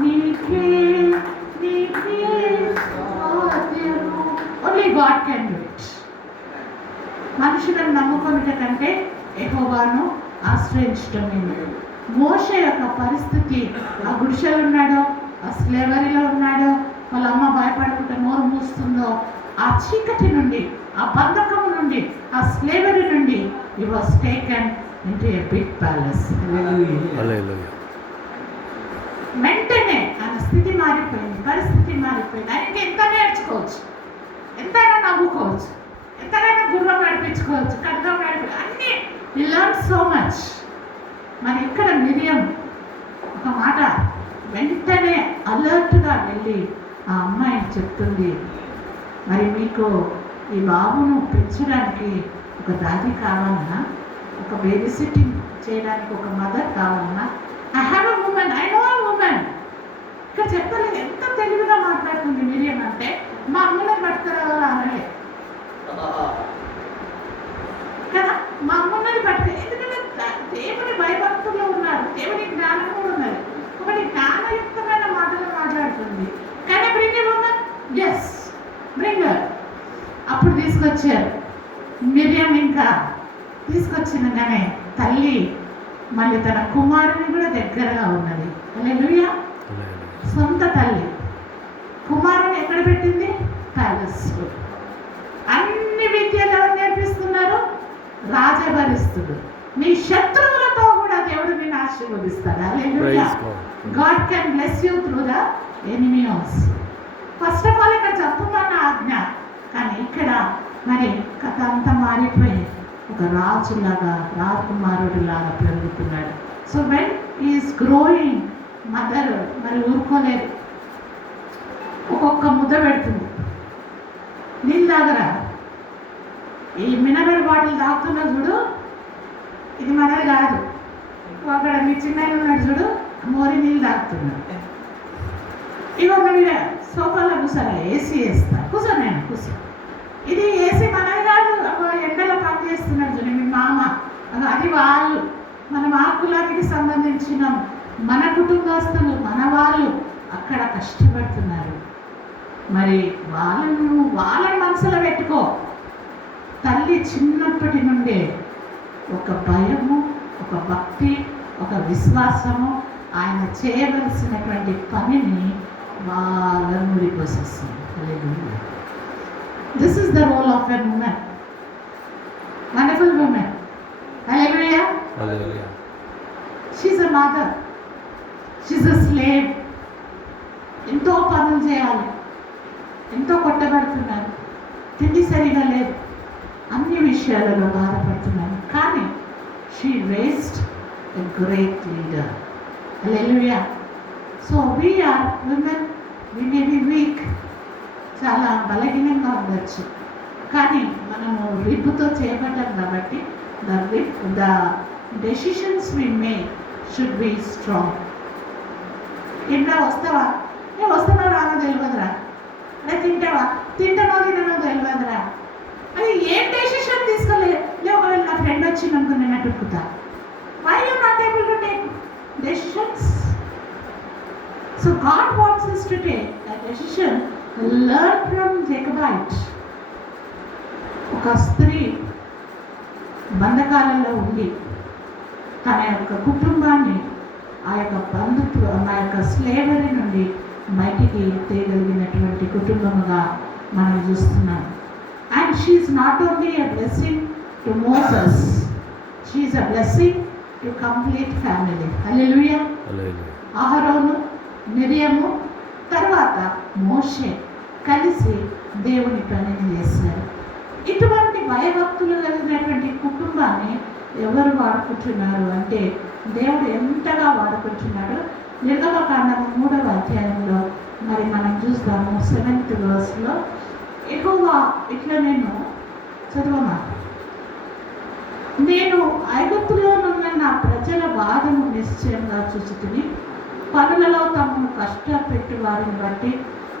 నీకే సాధ్యము. Only God can do it. మనుషులను నమ్ముకునేట కంటే యెహోవాను ఆశ్రయించడం. మోషే యొక్క పరిస్థితి, ఆ గుడిసెలో ఉన్నాడో, ఆ స్లేవరీలో ఉన్నాడో, వాళ్ళ అమ్మ భయపడకుండా నోరు మూస్తుందో, ఆ చీకటి నుండి, ఆ బంధకం నుండి, ఆ స్లేవరీ నుండి he was taken into a big palace. వెంటనే ఆయన స్థితి మారిపోయింది, పరిస్థితి మారిపోయింది. ఆయనకి ఎంత నేర్చుకోవచ్చు, ఎంతైనా నవ్వుకోవచ్చు, ఎంతైనా గుర్రం నడిపించుకోవచ్చు, ఖడ్గం నడిపి అన్నీ he learned so much. మరి ఇక్కడ మిరియం ఒక మాట వెంటనే అలర్ట్గా వెళ్ళి ఆ అమ్మాయిని చెప్తుంది, మరి మీకు ఈ బాబును పెంచడానికి ఒక దాది కావాలన్నా, ఒక బేబీ సిట్టింగ్ చేయడానికి ఒక మదర్ కావాలన్నా, I have a women, I know a women. ఇక్కడ చెప్పలేదు, ఎంత తెలివిగా మాట్లాడుతుంది మిరియం అంటే, మా అమ్మనే పట్టుకురా అనలే కదా, మా అమ్మన్నది పట్టుకు. ఎందుకంటే దేవుని భయభక్తుల్లో ఉన్నారు, దేవుని జ్ఞానం కూడా ఉన్నది, ఒకటి జ్ఞానయుక్తమైన మాటలు మాట్లాడుతుంది. కానీ bring a women, yes bring her. అప్పుడు తీసుకొచ్చారు మిరియం. ఇంకా తీసుకొచ్చినగానే తల్లి మళ్ళీ తన కుమారుని కూడా దగ్గరగా ఉన్నది. హల్లెలూయా. సొంత తల్లి కుమారుని ఎక్కడ పెట్టింది? ప్యాలెస్లో. అన్ని విద్యలు ఎవరు నేర్పిస్తున్నారు? రాజభరిస్తుడు. మీ శత్రువులతో కూడా దేవుడు నిన్ను ఆశీర్వదిస్తాడు. Hallelujah. God can bless you through the enemy also. First of all ఇక్కడ చెప్తున్నాను ఆజ్ఞ, కానీ ఇక్కడ మరి కథ అంతా మారిపోయి ఒక రాజులాగా, రాజకుమారుడిలాగా పెరుగుతున్నాడు. So when is growing, mother మరి ఊరుకోలేదు, ఒక్కొక్క ముద్ద పెడుతుంది. నీళ్ళు తాగరా, ఈ మినరల్ బాటిల్ తాగుతున్నా చూడు, ఇది మనది కాదు. అక్కడ మీ చిన్న ఉన్నాడు చూడు, మోరి నీళ్ళు తాగుతున్నాడు. ఇవన్న మీద సోఫాలో కూర్చోరా, ఏసీ వేస్తా, కూర్చో, నేను కూర్చో. ఇది ఏసీ మనది కాదు, ఎండలో పని చేస్తున్నాడు చూడండి మీ మామ, అది వాళ్ళు, మన మా కులానికి సంబంధించిన మన కుటుంబస్తులు, మన వాళ్ళు అక్కడ కష్టపడుతున్నారు. మరి వాళ్ళని మనసులో పెట్టుకో. తల్లి చిన్నప్పటి నుండే ఒక భయము, ఒక భక్తి, ఒక విశ్వాసము, ఆయన చేయవలసినటువంటి పనిని బాగా ముడిపోసేస్తుంది. హల్లెలూయా. This is the role of a woman. Wonderful woman. Hallelujah. Hallelujah. She's a mother. She's a slave. ఎంతో పనులు చేయాలి, ఎంతో కొట్టబడుతున్నారు, తిండి సరిగా లేదు, అన్ని విషయాలలో బాధపడుతున్నారు. కానీ she raised a great leader. Hallelujah. So we are women, we may be weak, చాలా బలహీనంగా ఉండొచ్చు, కానీ మనము రిబ్బుతో చేయబడ్డాం కాబట్టి the decisions we make should be strong. ఇంట్లో వస్తావా, నేను వస్తానో రానో తెలియదురా, అదే తింటావా, తింటానో తిననో తెలియదురా, అది ఏం డెసిషన్ తీసుకోలేదు. ఒకవేళ నా ఫ్రెండ్ వచ్చిందనుకో నేను అటుకుతా. Why you not able to take decisions? So God wants us to take a decision. Learn from Jacobite. ఒక స్త్రీ బంధకాలలో ఉండి తన యొక్క కుటుంబాన్ని ఆ యొక్క బంధుత్వ, ఆ యొక్క స్లేవరీ నుండి బయటికి తేగలిగినటువంటి కుటుంబముగా మనం చూస్తున్నాం. And she's not only a blessing to Moses, she's a blessing to complete family. Hallelujah. అహరోను, మిరియము, తర్వాత మోషే కలిసి దేవుని పనిని చేశారు. ఇటువంటి భయభక్తులు కలిగినటువంటి కుటుంబాన్ని ఎవరు వాడుకుంటున్నారు అంటే దేవుడు ఎంతగా వాడుకుంటున్నాడు. నిర్గమకాండము 3వ అధ్యాయంలో మరి మనం చూస్తాము 7th verseలో, యెహోవా ఇట్లా నేను చదవమా, నేను ఐగుప్తులోనున్న నా ప్రజల బాధను నిశ్చయంగా చూచుకుని పనులలో తమను కష్టపెట్టి వారిని బట్టి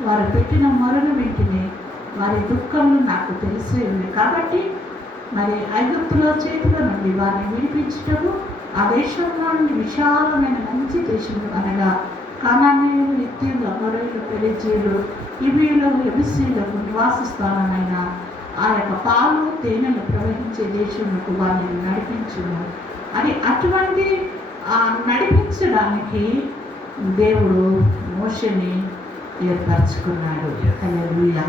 వారు పెట్టిన మొరను వింటిని, వారి దుఃఖములు నాకు తెలిసేవి. కాబట్టి మరి ఐగుప్తుల చేతుల నుండి వారిని విడిపించటము, ఆ దేశంలో నుండి విశాలమైన మంచి దేశము అనగా కానానీయులు, హిత్తీయులు, అమోరీయులు, పెరిజీయులు, హివ్వీయులు, యెబూసీయులకు నివాస స్థానమైన ఆ యొక్క పాలు తేనెలు ప్రవహించే దేశములకు వారిని నడిపించును అని, అటువంటి నడిపించడానికి దేవుడు మోషేని ఏర్పరచుకున్నాడు. Hallelujah.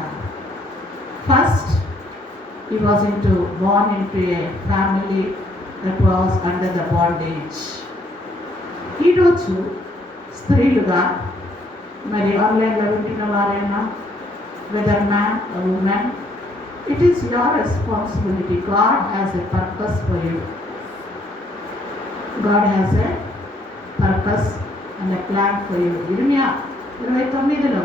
First he was born into a family that was under the bondage. ఈరోజు స్త్రీలుగా మరి ఆన్లైన్లో వింటున్న వారైనా, whether man or woman, it is your responsibility. God has a purpose for you. God has a purpose and a plan for you. 29లో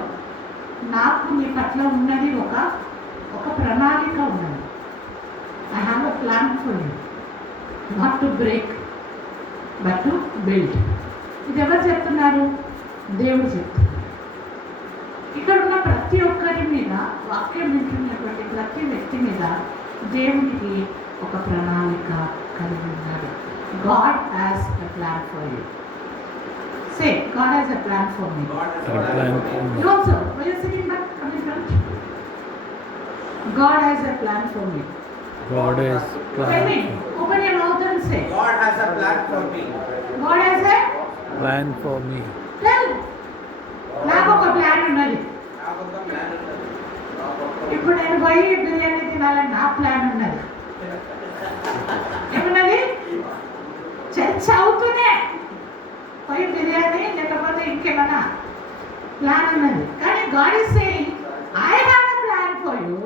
నాకు మీ పట్ల ఉన్నది ఒక ప్రణాళిక ఉన్నది. I have a plan for you, not to break but to build. ఇది ఎవరు చెప్తున్నారు? దేవుడు చెప్తున్నారు. ఇక్కడ ఉన్న ప్రతి ఒక్కరి మీద, వాక్యం వింటున్నటువంటి ప్రతి వ్యక్తి మీద దేవుడికి ఒక ప్రణాళిక కలిగి ఉన్నాడు. God has a plan for you. Say, God has a plan for me. You also, when you're sitting back, come in front. God has a plan for me. God has Tell me, open your mouth and say, God has a plan for me. God has a plan for me. Tell. నాకు ఒక plan ఉన్నది. నాకు ఒక plan ఉన్నది. ఇప్పుడు నేను పోయి బిర్యానీ తినాలని నా ప్లాన్ ఉన్నది. ఏమున్నది? చర్చ అవుతూనే పోయి బిర్యానీ లేకపోతే ఇంకేమైనా ప్లాన్ ఉన్నది. కానీ God is saying, I have a plan for you.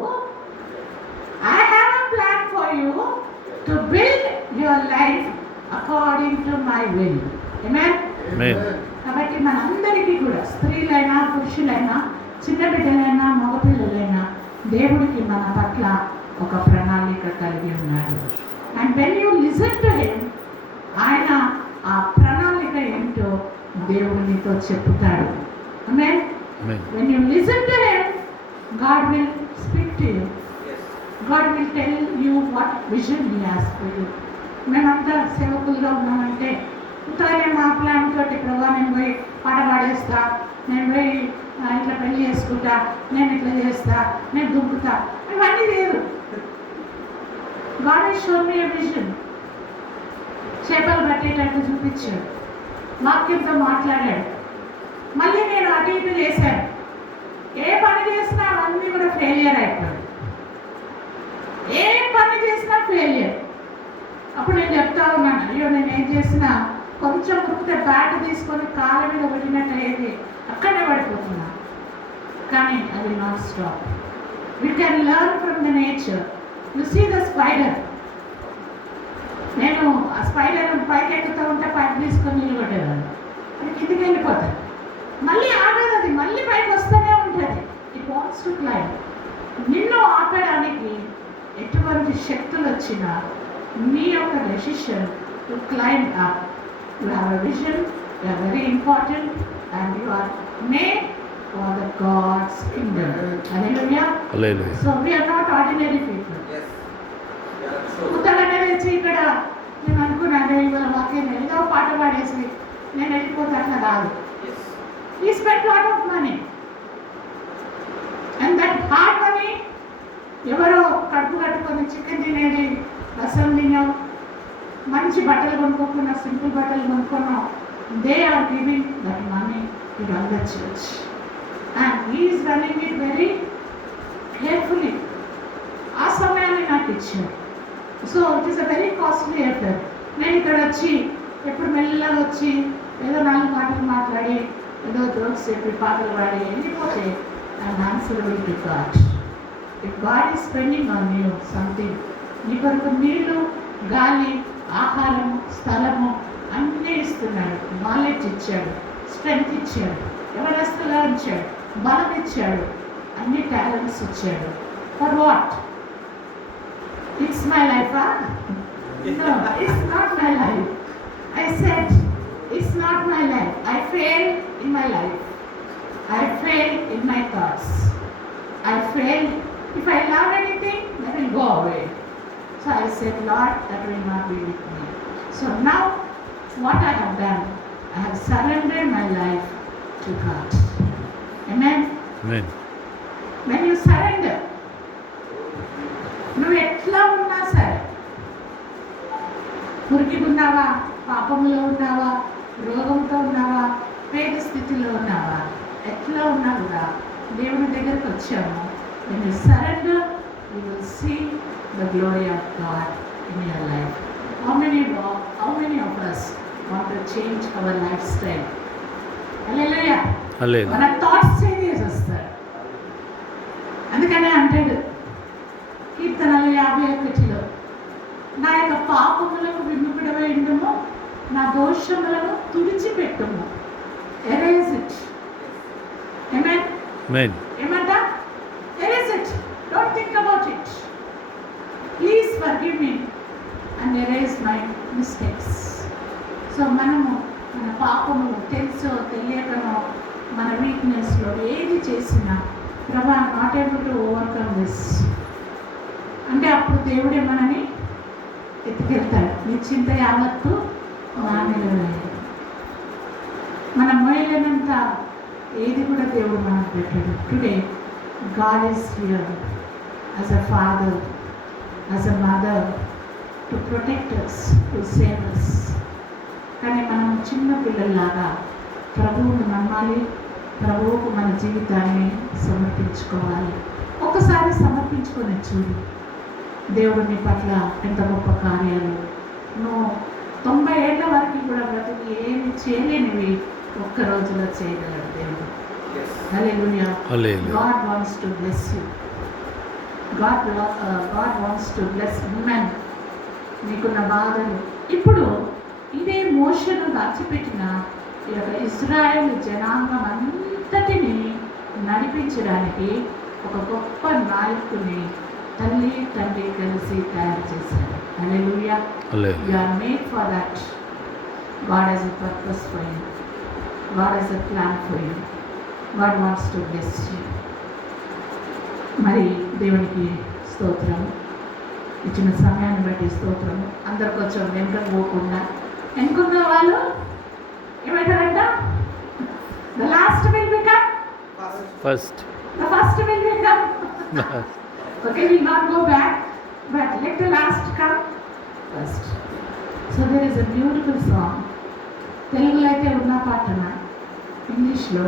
I have a plan for you to build your life according to my will. Amen. కాబట్టి మనందరికీ కూడా, స్త్రీలైనా పురుషులైనా, చిన్న బిడ్డలైనా మగపిల్లలైనా, దేవుడికి మన పట్ల ఒక ప్రణాళిక కలిగి ఉన్నాడు. And when you listen to him, ఆయన ఆ ప్రణాళిక ఏంటో దేవుడు నీతో చెప్తాడు. Amen. When you listen to him, God will speak to you. God will tell you what vision he has for you. మేమంతా సేవకులుగా ఉన్నామంటే ఉత్తరానే మా ప్లాన్ తోటి, ప్రభా నేను పోయి పాట పాడేస్తా, నేను పోయి ఇట్లా పెళ్లి చేసుకుంటా, నేను ఇట్లా చేస్తా, నేను దుంకుతా, ఇవన్నీ లేదు. God has shown me a vision. చేపలు పట్టేటట్టు చూపించాడు, వాక్యంతో మాట్లాడాడు. మళ్ళీ నేను అటు ఇటు చేశాను. ఏ పని చేసినా అవన్నీ కూడా ఫెయిలియర్ అయిపోయాడు. ఏ పని చేసినా ఫెయిలియర్. అప్పుడు నేను చెప్తా ఉన్నాను, అయ్యో నేను ఏం చేసినా కొంచెం కురికితే బ్యాట్ తీసుకొని కాళ్ళ మీద పెట్టినట్టు అయ్యేది, అక్కడే పడిపోతున్నా. కానీ అది not stop. We can learn from the nature. You see the spider. నేను ఆ స్పైడర్ పైకి ఎక్కుతూ ఉంటే పైకి తీసుకొని నిలబడేదాన్ని. అది కిందికి వెళ్ళిపోతుంది, మళ్ళీ ఆగదు, అది మళ్ళీ పైకి వస్తూనే ఉంటుంది. It wants to climb. నిన్ను ఆపడానికి ఎటువంటి శక్తులు వచ్చినా నీ యొక్క decision to climb up. You have a vision, you are very important and you are made for the God's kingdom. Hallelujah. So we are not ordinary people. ఉత్తగానే తెచ్చి ఇక్కడ నేను అనుకున్నాను, ఇవాళ వాక్యం ఏదో పాట పాడేసి నేను వెళ్ళిపోతే అట్లా కాదు. ఈ spend lot of money and that hard money ఎవరో కడుపు కట్టుకొని చికెన్ తినేది, రసం తినాం, మంచి బట్టలు కొనుక్కోకున్నా, సింపుల్ బట్టలు కొనుక్కున్నాం. They are giving that money to run the church and he is running it very carefully. ఆ సమయాన్ని నాకు ఇచ్చాడు. So it is a very costly effort. నేను ఇక్కడ వచ్చి ఎప్పుడు మెల్లగా వచ్చి ఏదో 4 మాటలు మాట్లాడి ఏదో జోక్స్ చెప్పి పాటలు పాడి వెళ్ళిపోతే I'm answerable to God. If God is spending on you something, నీ కొరకు నీళ్ళు, గాలి, ఆహారము, స్థలము అన్నీ ఇస్తున్నాడు. నాలెడ్జ్ ఇచ్చాడు, స్ట్రెంగ్త్ ఇచ్చాడు, ఎవరస్తుగా ఉంచాడు, బలం ఇచ్చాడు, అన్ని టాలెంట్స్ ఇచ్చాడు. For what? It's my life, huh? No, it's not my life. I said, it's not my life. I fail in my life. I fail in my thoughts. I fail. If I love anything, that will go away. So I said, Lord, that will not be with me. So now, what I have done, I have surrendered my life to God. Amen? Amen. When you surrender, నువ్వు ఎట్లా ఉన్నా సరే, మురికి ఉన్నావా, పాపంలో ఉన్నావా, రోగంతో ఉన్నావా, పేద స్థితిలో ఉన్నావా, ఎట్లా ఉన్నా కూడా దేవుని దగ్గరకు వచ్చాము. when you surrender you will see the glory of God in your life. How many of us want to change our lifestyle? Hallelujah. Hallelujah. మన థాట్స్ చేంజ్ చేసి వస్తారు. అందుకనే అంటాడు కీర్తనలు 51లో, నా యొక్క పాపములకు విముఖుడవై ఉండుము, నా దోషములను తుడిచిపెట్టుము. Erase it. ఆమేన్. Amen. ఏమంట? Erase it. Don't think about it. Please forgive me and erase my mistakes. So మనము మన పాపములు తెలుసో తెలియకనో మన వీక్నెస్లో ఏది చేసినా, ప్రభా not able to overcome this అంటే అప్పుడు దేవుడే మనని ఎత్తుకెళ్తాడు. నీ చింత యావత్తు నా నిలవేయాలి. మనం మోయలేనంత ఏది కూడా దేవుడు మనకు పెట్టాడు. Today God is here as a father, as a mother, to protect us, to save us. కానీ మనం చిన్న పిల్లల్లాగా ప్రభువును నమ్మాలి, ప్రభువుకు మన జీవితాన్ని సమర్పించుకోవాలి. ఒకసారి సమర్పించుకొని చూడు, దేవుడు నీ పట్ల ఎంత గొప్ప కార్యాలు. నువ్వు 90 ఏళ్ల వరకు కూడా బ్రతుకు ఏమి చేయలేనివి ఒక్క రోజులో చేయగలడు దేవుడు. Yes. Hallelujah. Hallelujah. God wants to bless you. God wants to bless women. నీకున్న బాధలు ఇప్పుడు ఇదే మోషను దాచిపెట్టిన ఈ యొక్క ఇజ్రాయేల్ జనాంగం అంతటిని నడిపించడానికి ఒక గొప్ప నాయకుని తల్లి తండ్రి కలిసి తయారు చేశారు. హల్లెలూయా. Hallelujah. You are made for that. God has a purpose for you. God has a plan for you. God wants to bless you. మరి దేవునికి స్తోత్రం. ఇచ్చిన సమయాన్ని బట్టి స్తోత్రం. అందరు కొంచెం వెనుక పోకుండా, వెనుకున్న వాళ్ళు ఏమంటారంట? The last will become First. the first will become. Okay, we'll not go back, but let the last come first. So there is a beautiful song. తెలుగులో అయితే ఉన్న పాటన, ఇంగ్లీష్లో